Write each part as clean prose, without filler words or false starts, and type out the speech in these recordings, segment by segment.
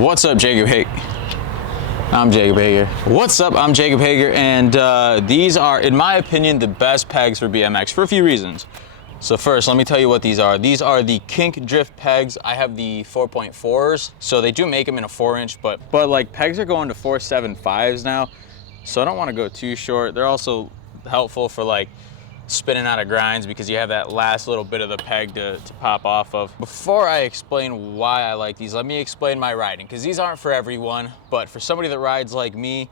What's up, Jacob Hager? I'm Jacob Hager. What's up? I'm Jacob Hager, and these are, in my opinion, the best pegs for BMX for a few reasons. So first, let me tell you what these are. These are the Kink Drift pegs. I have the 4.4s, so they do make them in a 4-inch, but like pegs are going to 4.75s now, so I don't want to go too short. They're also helpful for like spinning out of grinds because you have that last little bit of the peg to pop off of. Before I explain why I like these, let me explain my riding, because these aren't for everyone, but for somebody that rides like me,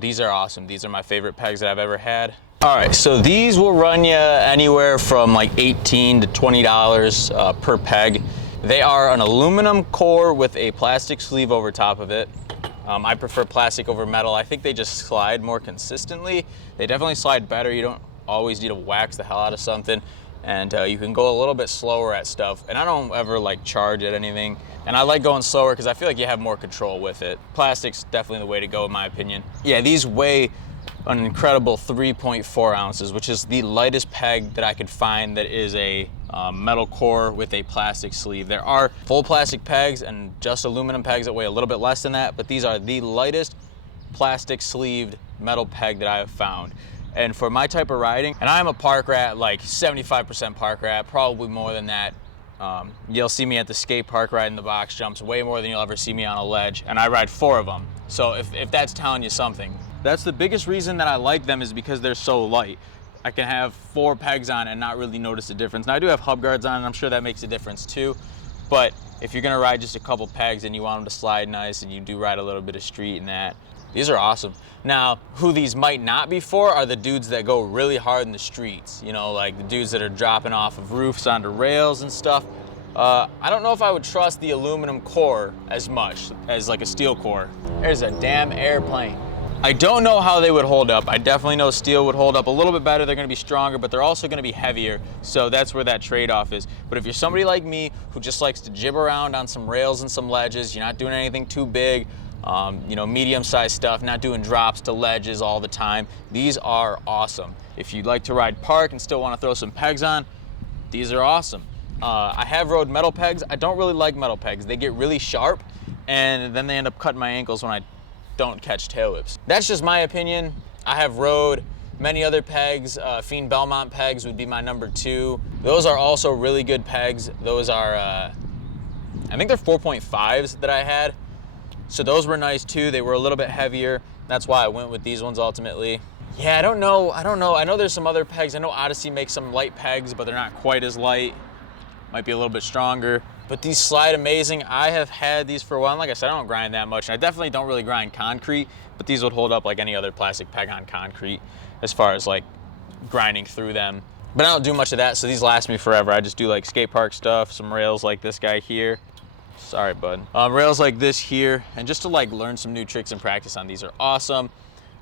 these are awesome. These are my favorite pegs that I've ever had. All right, so these will run you anywhere from like $18 to $20 per peg. They are an aluminum core with a plastic sleeve over top of it. I prefer plastic over metal. I think they just slide more consistently. They definitely slide better. You don't always need to wax the hell out of something, and you can go a little bit slower at stuff, and I don't ever like charge at anything, and I like going slower because I feel like you have more control with it. Plastic's definitely the way to go in my opinion. Yeah, these weigh an incredible 3.4 ounces, which is the lightest peg that I could find that is a metal core with a plastic sleeve. There are full plastic pegs and just aluminum pegs that weigh a little bit less than that, but these are the lightest plastic sleeved metal peg that I have found. And for my type of riding, and I'm a park rat, like 75% park rat, probably more than that. You'll see me at the skate park riding the box jumps way more than you'll ever see me on a ledge, and I ride 4 of them. So if that's telling you something, that's the biggest reason that I like them, is because they're so light. I can have 4 pegs on and not really notice a difference. Now I do have hub guards on, and I'm sure that makes a difference too. But if you're gonna ride just a couple pegs and you want them to slide nice, and you do ride a little bit of street and that, these are awesome. Now, who these might not be for are the dudes that go really hard in the streets. You know, like the dudes that are dropping off of roofs onto rails and stuff. I don't know if I would trust the aluminum core as much as like a steel core. There's a damn airplane. I don't know how they would hold up. I definitely know steel would hold up a little bit better. They're gonna be stronger, but they're also gonna be heavier. So that's where that trade-off is. But if you're somebody like me who just likes to jib around on some rails and some ledges, you're not doing anything too big, you know, medium-sized stuff, not doing drops to ledges all the time, these are awesome. If you'd like to ride park and still want to throw some pegs on, these are awesome. I have rode metal pegs. I don't really like metal pegs. They get really sharp, and then they end up cutting my ankles when I don't catch tail whips. That's just my opinion. I have rode many other pegs. Fiend Belmont pegs would be my number 2. Those are also really good pegs. Those are, I think they're 4.5s that I had. So those were nice too. They were a little bit heavier. That's why I went with these ones ultimately. Yeah, I don't know. I know there's some other pegs. I know Odyssey makes some light pegs, but they're not quite as light. Might be a little bit stronger. But these slide amazing. I have had these for a while. And like I said, I don't grind that much. And I definitely don't really grind concrete, but these would hold up like any other plastic peg on concrete as far as like grinding through them. But I don't do much of that, so these last me forever. I just do like skate park stuff, some rails like this guy here. Sorry, bud. Rails like this here, and just to like learn some new tricks and practice on these are awesome.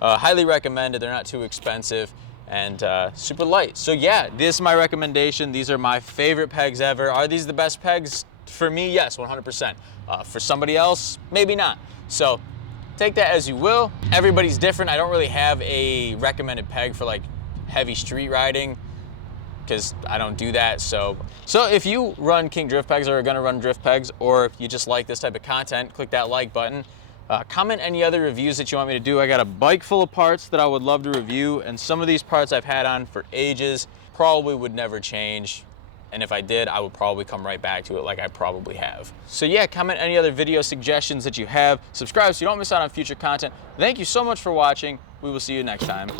Highly recommended. They're not too expensive and super light. So yeah, this is my recommendation. These are my favorite pegs ever. Are these the best pegs? For me, yes, 100%. For somebody else, maybe not. So take that as you will. Everybody's different. I don't really have a recommended peg for like heavy street riding, because I don't do that. So if you run Kink Drift pegs or are gonna run drift pegs, or if you just like this type of content, click that like button. Comment any other reviews that you want me to do. I got a bike full of parts that I would love to review, and some of these parts I've had on for ages, probably would never change. And if I did, I would probably come right back to it like I probably have. So yeah, comment any other video suggestions that you have. Subscribe so you don't miss out on future content. Thank you so much for watching. We will see you next time.